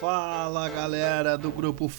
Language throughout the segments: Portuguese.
Fala galera do grupo.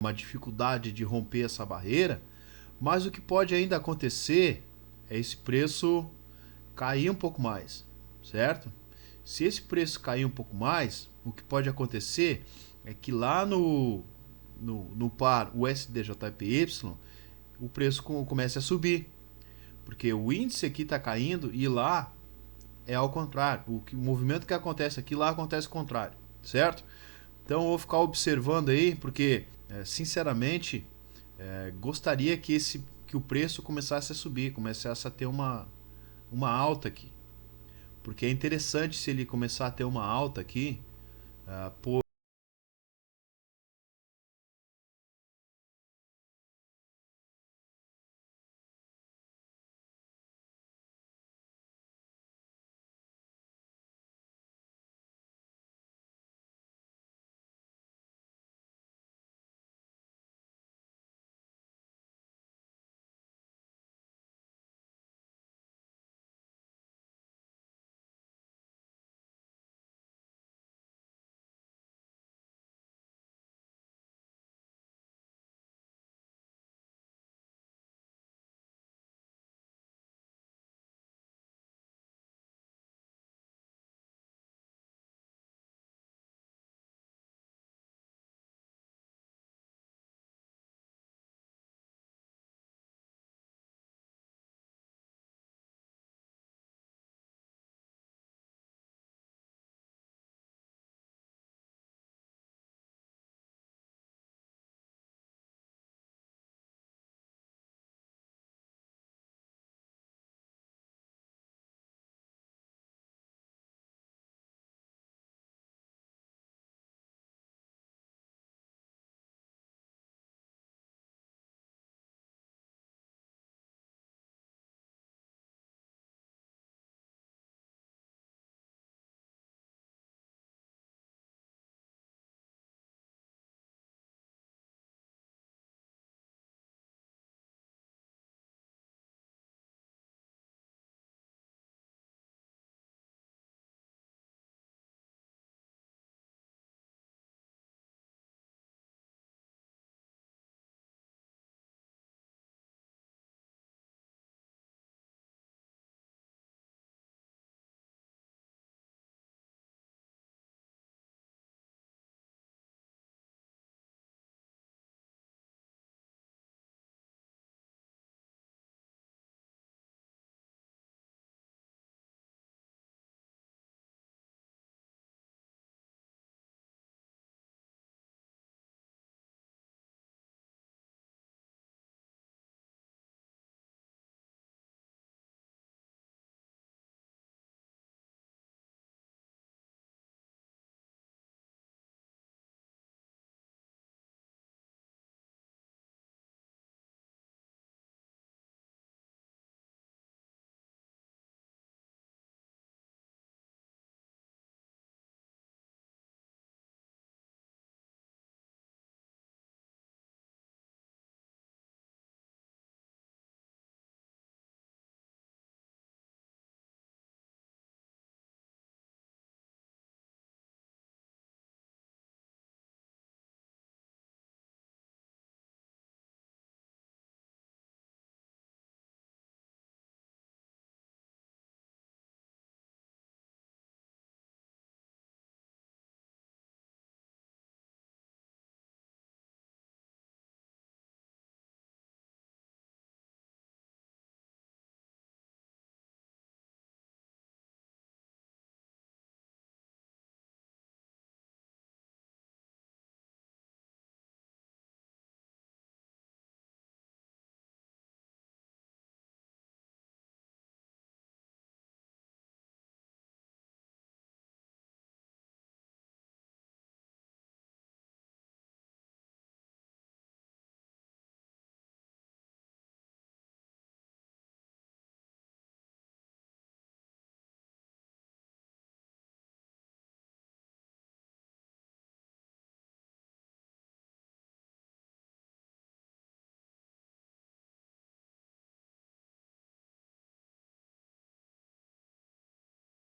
Uma dificuldade de romper essa barreira, mas o que pode ainda acontecer é esse preço cair um pouco mais, certo? Se esse preço cair um pouco mais, o que pode acontecer é que lá no par USDJPY o preço comece a subir, porque o índice aqui está caindo e lá é ao contrário. O movimento que acontece aqui lá acontece ao contrário, certo? Então eu vou ficar observando aí, porque sinceramente gostaria que o preço começasse a subir, começasse a ter uma alta aqui. Porque é interessante se ele começar a ter uma alta aqui, por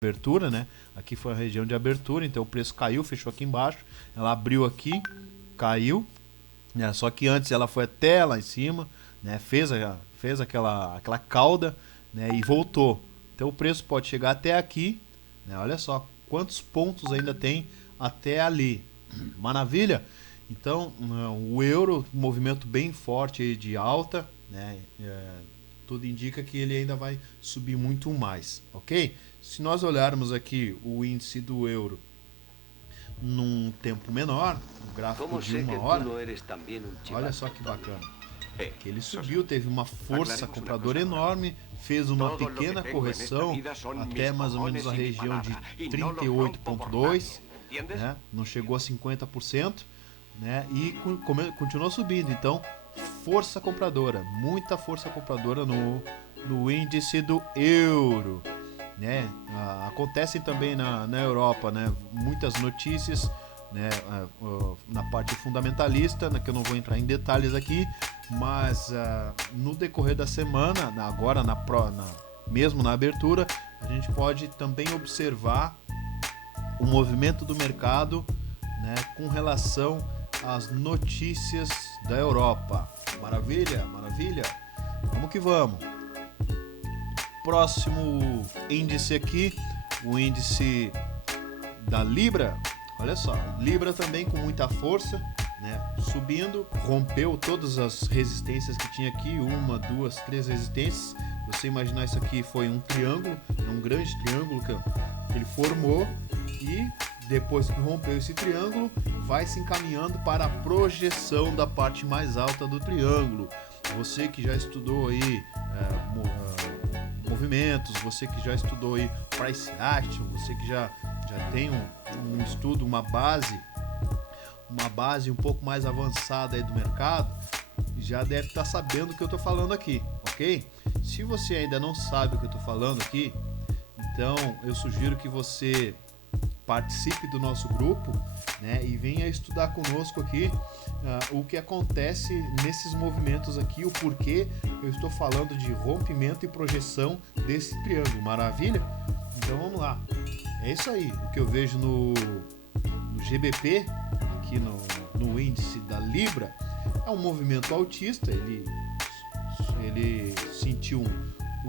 abertura, né? Aqui foi a região de abertura, então o preço caiu, fechou aqui embaixo. Ela abriu aqui, caiu, né? Só que antes ela foi até lá em cima, né? Fez aquela cauda, né? E voltou. Então o preço pode chegar até aqui, né? Olha só quantos pontos ainda tem até ali. Maravilha? Então o euro, movimento bem forte aí de alta, né? Tudo indica que ele ainda vai subir muito mais, ok? Se nós olharmos aqui o índice do euro num tempo menor, um gráfico de 1 hora, olha só que bacana. Que ele subiu, teve uma força compradora enorme, fez uma pequena correção até mais ou menos a região de 38,2, né? Não chegou a 50%, né? E continuou subindo. Então, força compradora, muita força compradora no índice do euro, né? Acontecem também na Europa, né? Muitas notícias, né? Na parte fundamentalista, que eu não vou entrar em detalhes aqui, mas no decorrer da semana, agora mesmo na abertura, a gente pode também observar o movimento do mercado, né? Com relação às notícias da Europa. Maravilha, maravilha. Vamos que vamos. Próximo índice aqui, o índice da Libra. Olha só, Libra também com muita força, né? Subindo, rompeu todas as resistências que tinha aqui, 1, 2, 3 resistências. Você imaginar isso aqui foi um triângulo, um grande triângulo que ele formou, e depois que rompeu esse triângulo, vai se encaminhando para a projeção da parte mais alta do triângulo. Você que já estudou aí movimentos, você que já estudou aí price action, você que já tem um estudo, uma base um pouco mais avançada aí do mercado, já deve estar sabendo o que eu estou falando aqui, ok? Se você ainda não sabe o que eu estou falando aqui, então eu sugiro que você participe do nosso grupo, né, e venha estudar conosco aqui o que acontece nesses movimentos aqui, o porquê eu estou falando de rompimento e projeção desse triângulo. Maravilha? Então vamos lá. É isso aí, o que eu vejo no GBP, aqui no índice da Libra, é um movimento altista. Ele sentiu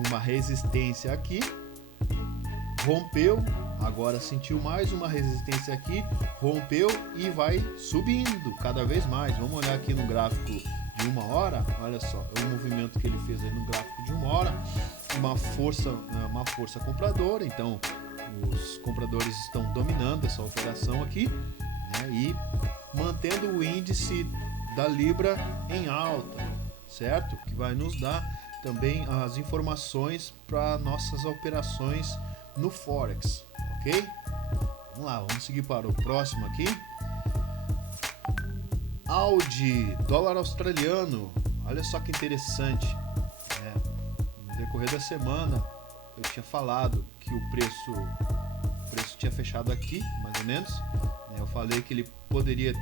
uma resistência aqui, rompeu, agora sentiu mais uma resistência aqui, rompeu e vai subindo cada vez mais. Vamos olhar aqui no gráfico de 1 hora, olha só, é o movimento que ele fez aí no gráfico de 1 hora, uma força compradora. Então os compradores estão dominando essa operação aqui, né, e mantendo o índice da Libra em alta, certo? Que vai nos dar também as informações para nossas operações no Forex, ok? Vamos lá, vamos seguir para o próximo aqui. Audi, dólar australiano. Olha só que interessante, né? No decorrer da semana eu tinha falado que o preço tinha fechado aqui, mais ou menos, né? Eu falei que ele poderia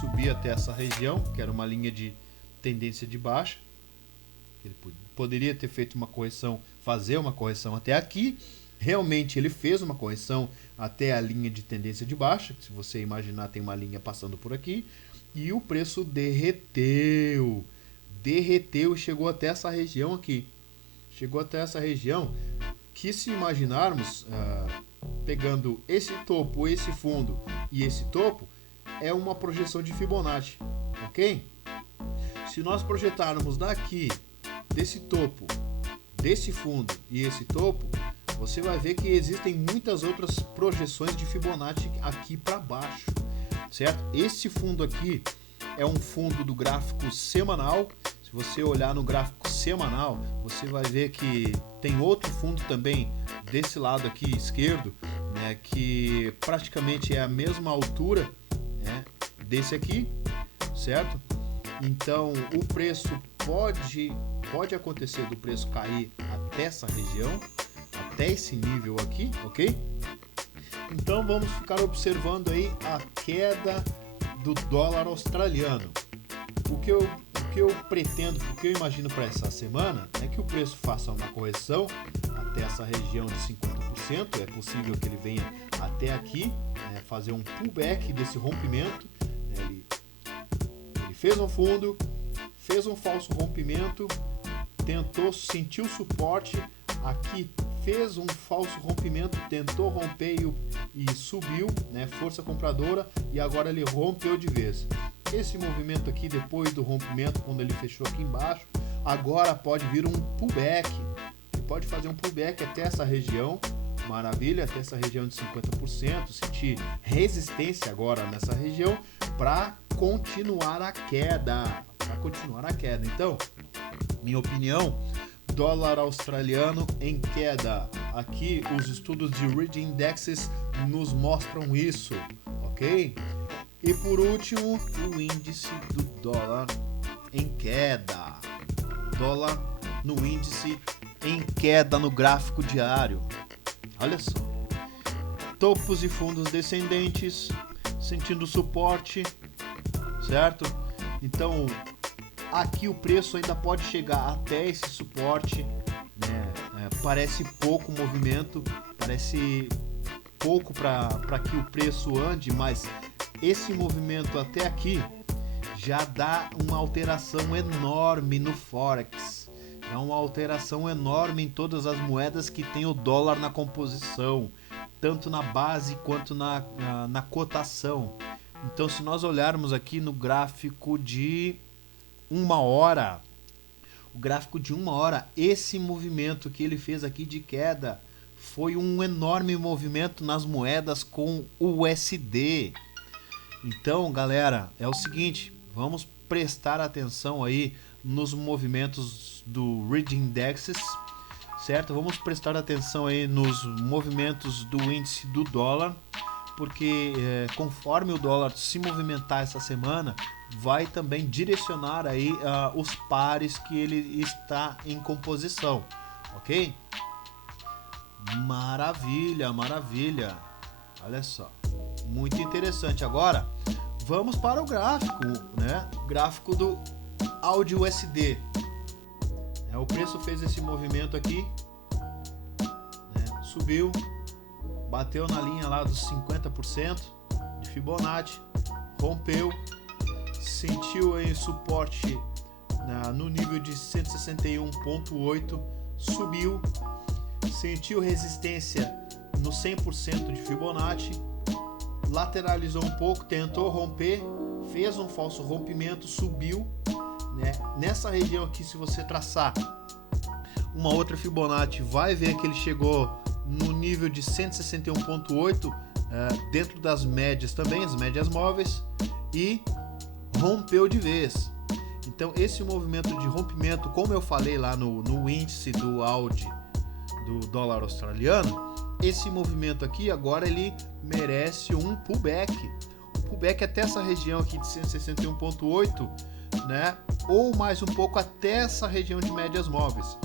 subir até essa região, que era uma linha de tendência de baixa. Ele poderia ter feito uma correção, fazer uma correção até aqui. Realmente ele fez uma correção até a linha de tendência de baixa. Se você imaginar, tem uma linha passando por aqui. E o preço derreteu e chegou até essa região aqui. Chegou até essa região que, se imaginarmos, pegando esse topo, esse fundo e esse topo, é uma projeção de Fibonacci, ok? Se nós projetarmos daqui, desse topo, desse fundo e esse topo, você vai ver que existem muitas outras projeções de Fibonacci aqui para baixo, certo? Esse fundo aqui é um fundo do gráfico semanal. Se você olhar no gráfico semanal, você vai ver que tem outro fundo também desse lado aqui esquerdo, né, que praticamente é a mesma altura, né, desse aqui, certo? Então o preço pode acontecer do preço cair até essa região, até esse nível aqui, ok? Então vamos ficar observando aí a queda do dólar australiano. O que eu pretendo, o que eu imagino para essa semana é que o preço faça uma correção até essa região de 50 50%, é possível que ele venha até aqui, né, fazer um pullback desse rompimento, né, ele fez um fundo, fez um falso rompimento, tentou sentir o suporte, aqui fez um falso rompimento, tentou romper e subiu, né, força compradora, e agora ele rompeu de vez. Esse movimento aqui, depois do rompimento, quando ele fechou aqui embaixo, agora pode vir um pullback. Ele pode fazer um pullback até essa região, maravilha, até essa região de 50%, sentir resistência agora nessa região para continuar a queda. Então, minha opinião, dólar australiano em queda. Aqui os estudos de REIT Indexes nos mostram isso, ok? E por último, o índice do dólar em queda. Dólar no índice em queda no gráfico diário. Olha só. Topos e fundos descendentes, sentindo suporte, certo? Então, aqui o preço ainda pode chegar até esse suporte, né? Parece pouco movimento, parece pouco para que o preço ande, mas esse movimento até aqui já dá uma alteração enorme no Forex. É uma alteração enorme em todas as moedas que tem o dólar na composição, tanto na base quanto na cotação. Então, se nós olharmos aqui no gráfico de 1 hora, o gráfico de 1 hora, esse movimento que ele fez aqui de queda foi um enorme movimento nas moedas com USD. Então, galera, é o seguinte, vamos prestar atenção aí nos movimentos do REIT Indexes, certo? Vamos prestar atenção aí nos movimentos do índice do dólar, porque conforme o dólar se movimentar essa semana, vai também direcionar aí os pares que ele está em composição, ok? Maravilha, maravilha. Olha só, muito interessante. Agora, vamos para o gráfico, né? Gráfico do AUD USD. O preço fez esse movimento aqui, né? Subiu, bateu na linha lá dos 50% de Fibonacci, rompeu, sentiu aí suporte no nível de 161,8, subiu, sentiu resistência no 100% de Fibonacci, lateralizou um pouco, tentou romper, fez um falso rompimento, subiu, né? Nessa região aqui, se você traçar uma outra Fibonacci, vai ver que ele chegou no nível de 161,8, dentro das médias também, as médias móveis, e rompeu de vez. Então esse movimento de rompimento, como eu falei lá no índice do AUD do dólar australiano, esse movimento aqui agora ele merece um pullback. Um pullback até essa região aqui de 161,8, né? Ou mais um pouco até essa região de médias móveis,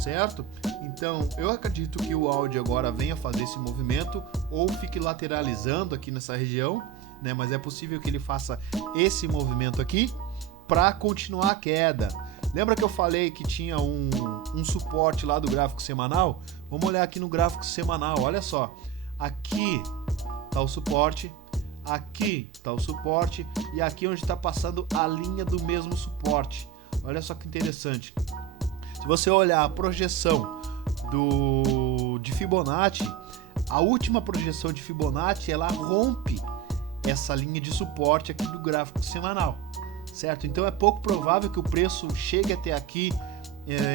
certo? Então eu acredito que o AUD agora venha fazer esse movimento ou fique lateralizando aqui nessa região, né? Mas é possível que ele faça esse movimento aqui para continuar a queda. Lembra que eu falei que tinha um suporte lá do gráfico semanal? Vamos olhar aqui no gráfico semanal, olha só. Aqui está o suporte, aqui está o suporte e aqui onde está passando a linha do mesmo suporte. Olha só que interessante. Se você olhar a projeção de Fibonacci, a última projeção de Fibonacci, ela rompe essa linha de suporte aqui do gráfico semanal, certo? Então é pouco provável que o preço chegue até aqui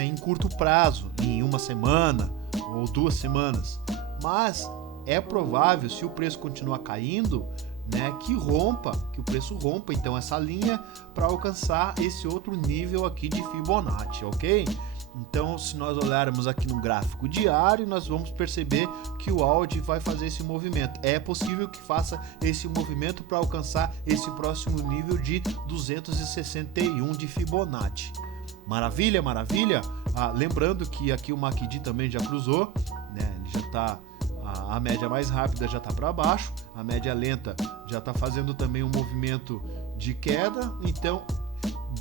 em curto prazo, em uma semana ou 2 semanas, mas é provável, se o preço continuar caindo, né, que o preço rompa então essa linha para alcançar esse outro nível aqui de Fibonacci, ok? Então, se nós olharmos aqui no gráfico diário, nós vamos perceber que o AUD vai fazer esse movimento. É possível que faça esse movimento para alcançar esse próximo nível de 261 de Fibonacci. Maravilha, maravilha? Lembrando que aqui o MACD também já cruzou, né? Ele já está, a média mais rápida já está para baixo, a média lenta já está fazendo também um movimento de queda, então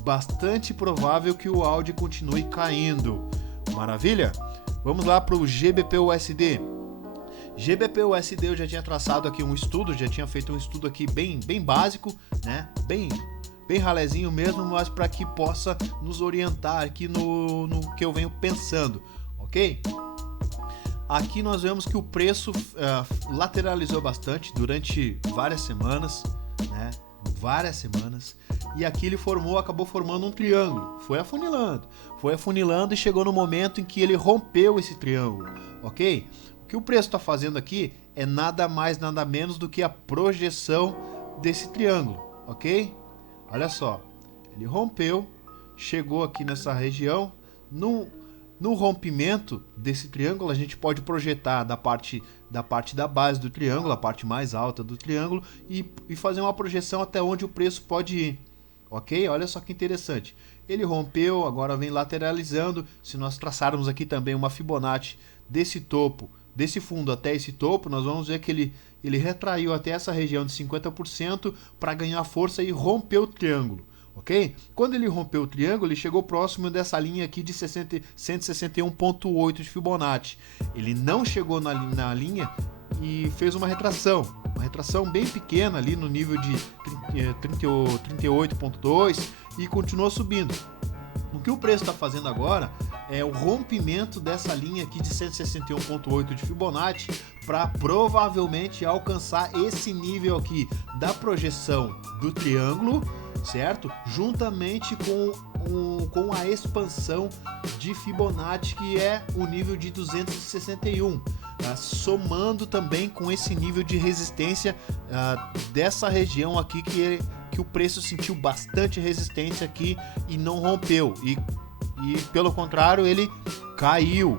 bastante provável que o AUD continue caindo. Maravilha? Vamos lá para o GBP/USD. GBP/USD eu já tinha traçado aqui um estudo, já tinha feito um estudo aqui bem básico, né? Bem ralezinho mesmo, mas para que possa nos orientar aqui no que eu venho pensando, ok? Aqui nós vemos que o preço lateralizou bastante durante várias semanas, né? E aqui ele acabou formando um triângulo, foi afunilando e chegou no momento em que ele rompeu esse triângulo, ok? O que o preço está fazendo aqui é nada mais, nada menos do que a projeção desse triângulo, ok? Olha só, ele rompeu, chegou aqui nessa região, no rompimento desse triângulo a gente pode projetar da parte da base do triângulo, a parte mais alta do triângulo e fazer uma projeção até onde o preço pode ir, ok? Olha só que interessante, ele rompeu, agora vem lateralizando. Se nós traçarmos aqui também uma Fibonacci desse topo, desse fundo até esse topo, nós vamos ver que ele retraiu até essa região de 50% para ganhar força e rompeu o triângulo, ok? Quando ele rompeu o triângulo, ele chegou próximo dessa linha aqui de 161,8 de Fibonacci. Ele não chegou na linha e fez uma retração bem pequena ali no nível de 38,2 e continuou subindo. O que o preço está fazendo agora é o rompimento dessa linha aqui de 161,8 de Fibonacci para provavelmente alcançar esse nível aqui da projeção do triângulo, certo? Juntamente com a expansão de Fibonacci, que é o nível de 261, somando também com esse nível de resistência dessa região aqui que o preço sentiu bastante resistência aqui e não rompeu, e pelo contrário ele caiu,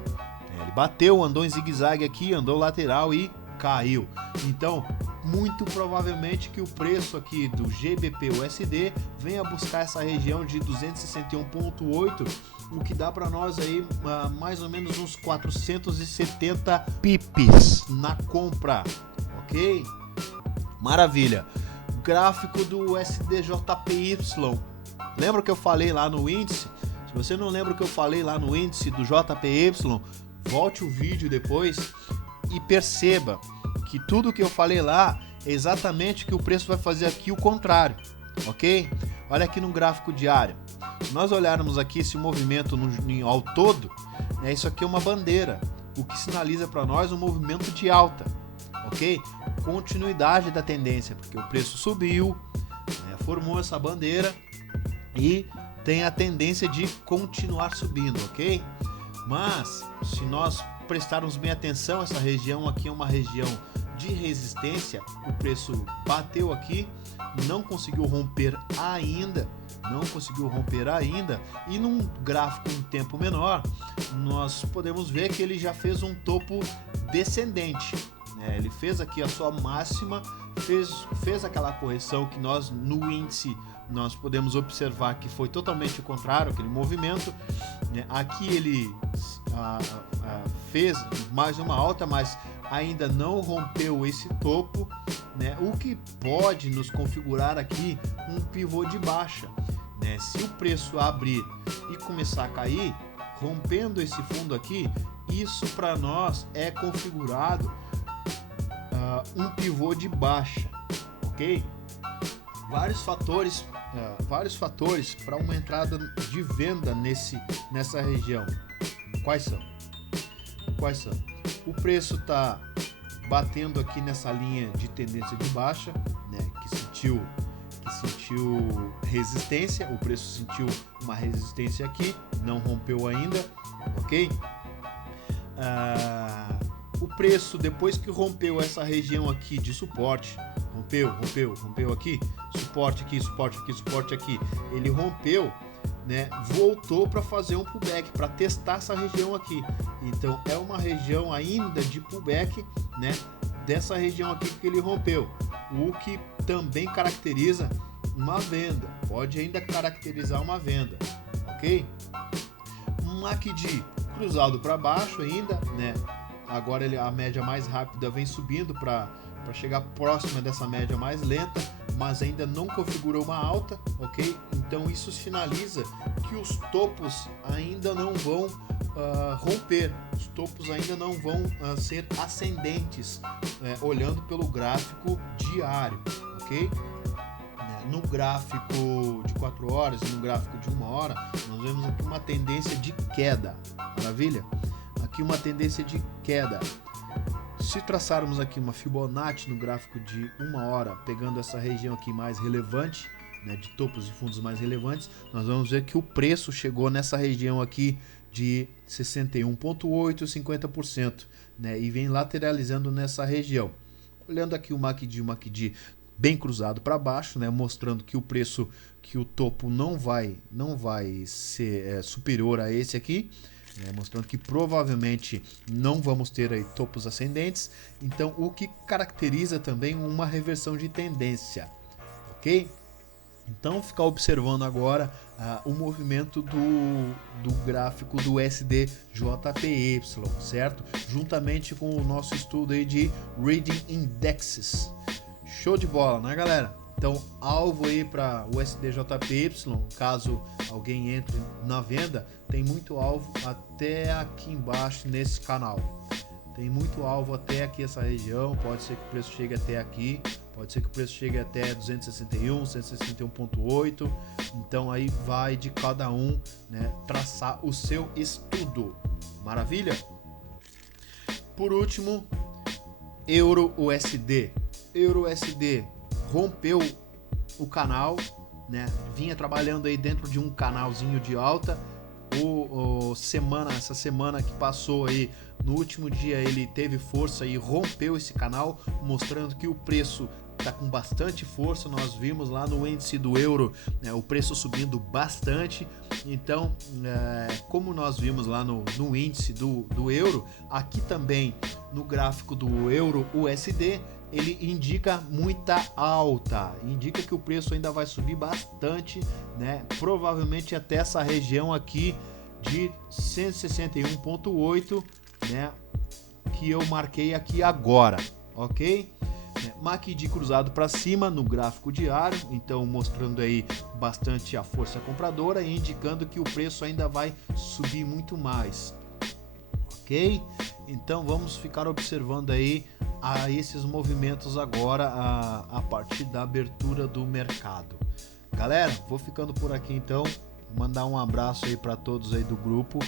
ele bateu, andou em zigue-zague aqui, andou lateral e caiu. Então muito provavelmente que o preço aqui do GBP/USD venha buscar essa região de 261,8, o que dá para nós aí mais ou menos uns 470 pips na compra, ok? Maravilha. Gráfico do USDJPY. Lembra que eu falei lá no índice? Se você não lembra o que eu falei lá no índice do JPY, volte o vídeo depois e perceba que tudo que eu falei lá é exatamente o que o preço vai fazer aqui, o contrário, ok? Olha aqui no gráfico diário. Se nós olharmos aqui esse movimento ao todo, né, isso aqui é uma bandeira, o que sinaliza para nós um movimento de alta, ok? Continuidade da tendência, porque o preço subiu, né, formou essa bandeira e tem a tendência de continuar subindo, ok? Mas se nós prestarmos bem atenção, essa região aqui é uma região de resistência, o preço bateu aqui, não conseguiu romper ainda, e num gráfico em tempo menor, nós podemos ver que ele já fez um topo descendente. Ele fez aqui a sua máxima, fez aquela correção que nós no índice nós podemos observar que foi totalmente o contrário, aquele movimento, né? Aqui ele fez mais uma alta, mas ainda não rompeu esse topo, né? O que pode nos configurar aqui um pivô de baixa, né? Se o preço abrir e começar a cair, rompendo esse fundo aqui, isso para nós é configurado um pivô de baixa, ok? Vários fatores para uma entrada de venda nessa região. Quais são? O preço está batendo aqui nessa linha de tendência de baixa, né, que sentiu resistência. O preço sentiu uma resistência aqui, não rompeu ainda, ok? O preço, depois que rompeu essa região aqui de suporte, rompeu aqui, suporte aqui, ele rompeu, né, voltou para fazer um pullback, para testar essa região aqui. Então é uma região ainda de pullback, né, dessa região aqui que ele rompeu, o que também caracteriza uma venda, pode ainda caracterizar uma venda, ok? Um MACD cruzado para baixo ainda, né? Agora a média mais rápida vem subindo para chegar próxima dessa média mais lenta, mas ainda não configurou uma alta, ok? Então isso sinaliza que os topos ainda não vão romper, os topos ainda não vão ser ascendentes, olhando pelo gráfico diário, ok? No gráfico de 4 horas e no gráfico de 1 hora, nós vemos aqui uma tendência de queda, maravilha? Aqui uma tendência de queda. Se traçarmos aqui uma Fibonacci no gráfico de 1 hora, pegando essa região aqui mais relevante, né, de topos e fundos mais relevantes, nós vamos ver que o preço chegou nessa região aqui de 61,8%, 50%, né, e vem lateralizando nessa região. Olhando aqui o MACD bem cruzado para baixo, né, mostrando que o preço, que o topo não vai ser superior a esse aqui, mostrando que provavelmente não vamos ter aí topos ascendentes, então o que caracteriza também uma reversão de tendência, ok? Então ficar observando agora o movimento do gráfico do SDJPY, certo? Juntamente com o nosso estudo aí de Reading Indexes. Show de bola, né, galera? Então, alvo aí para o SDJPY, caso alguém entre na venda, tem muito alvo até aqui embaixo nesse canal. Tem muito alvo até aqui essa região, pode ser que o preço chegue até aqui, pode ser que o preço chegue até 261, 161,8. Então aí vai de cada um, né, traçar o seu estudo. Maravilha? Por último, EURUSD. EURUSD rompeu o canal, né? Vinha trabalhando aí dentro de um canalzinho de alta. Essa semana que passou aí, no último dia ele teve força e rompeu esse canal, mostrando que o preço está com bastante força. Nós vimos lá no índice do euro, né, o preço subindo bastante. Então, como nós vimos lá no índice do euro, aqui também no gráfico do euro USD, ele indica muita alta, indica que o preço ainda vai subir bastante, né? Provavelmente até essa região aqui de 161,8, né? Que eu marquei aqui agora, ok? MACD cruzado para cima no gráfico diário, então mostrando aí bastante a força compradora e indicando que o preço ainda vai subir muito mais, ok? Então vamos ficar observando aí esses movimentos agora a partir da abertura do mercado. Galera, vou ficando por aqui então. Vou mandar um abraço aí para todos aí do grupo,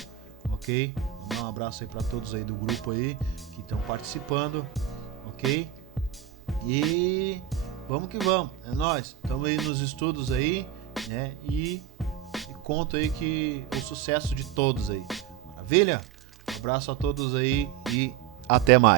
ok? Mandar um abraço aí para todos aí do grupo aí que estão participando, ok? E vamos que vamos, é nóis. Estamos aí nos estudos aí, né? E conto aí que o sucesso de todos aí. Maravilha? Um abraço a todos aí e até mais.